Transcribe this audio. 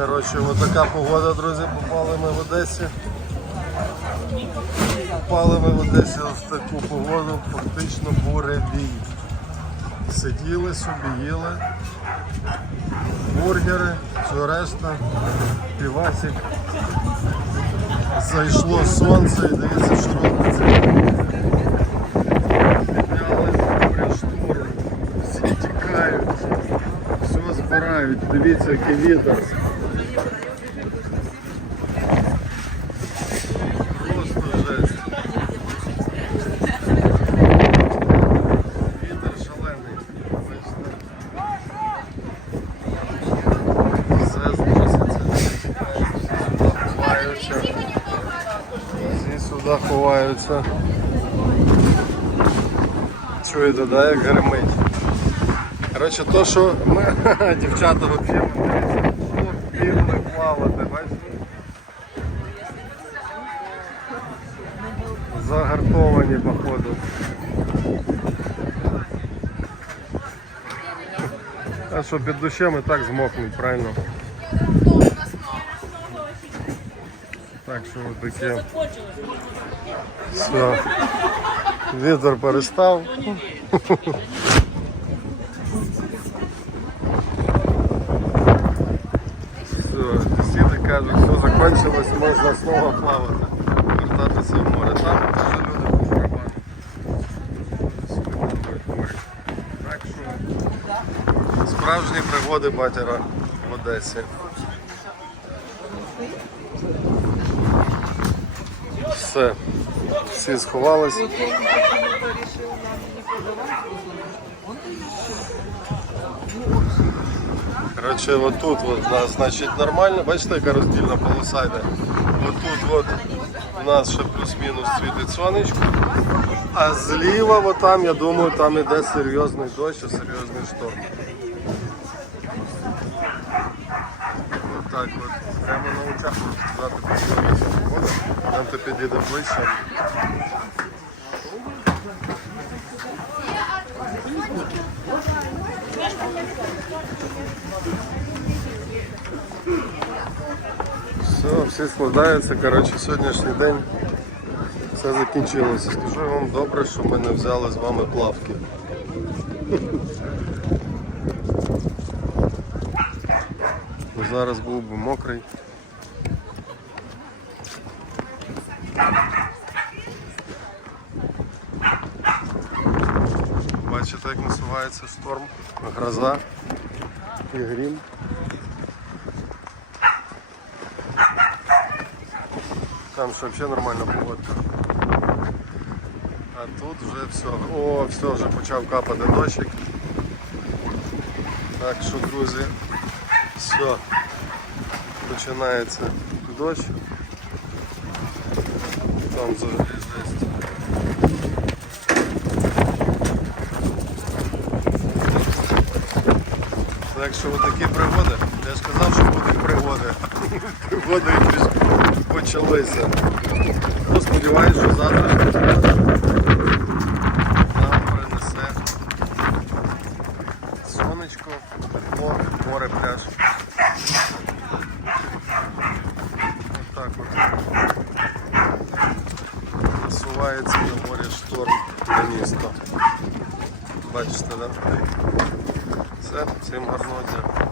Коротше, от така погода, друзі, попали ми в Одесі. Попали ми в Одесі в таку погоду, фактично буревій. Сиділи собі, їли, бургери, все решта, півасик. Зайшло сонце і дивіться, що робиться. Підняли море всі тікають, все збирають, дивіться, який вітер. Просто жесть. Вітер шалений. бачите. Все зноситься, всі тікають, всі сюди ховаються. Сюди ховаються. Чуєте, да, як гримить? Коротше, то, що ми, дівчата взагалі вірно плавати, бачите? Загартовані, походу. А що під дощем і так змокнуть, правильно? Так що таке. Все. Вітер перестав. Все, сусіди кажуть, все закончилось, можна знову плавати, вертатися в море. Там теж люди барабану. Так що справжні пригоди батера в Одесі. Все, всі сховались. Коротше, от, у нас значить нормально, бачите, яка роздільна полоса йде. Отут от у нас ще плюс-мінус світить сонечко. А зліва, от там, я думаю, там іде серйозний дощ серйозний шторм. Так от. Прямо на очах можна сказати. Нам то підійде ближче. Все, всі складаються. Коротше, сьогоднішній день все закінчилося. Скажу вам добре, що ми не взяли з вами плавки. Бо Зараз був би мокрий. Бачите, як насувається шторм, гроза і грім. Там ще взагалі нормальна погодка. А тут вже все. О, все, вже почав капати дощик. Так що, друзі, все. Починається дощ. Там взагалі. Так що такі пригоди. Я ж казав, що будуть пригоди. Пригоди почалися. Ну, сподіваюсь, що завтра нам принесе сонечко, тепло, море, пляж. Отак от. Насувається на морі шторм до міста. Бачите? Да? Все, всім гарного дня.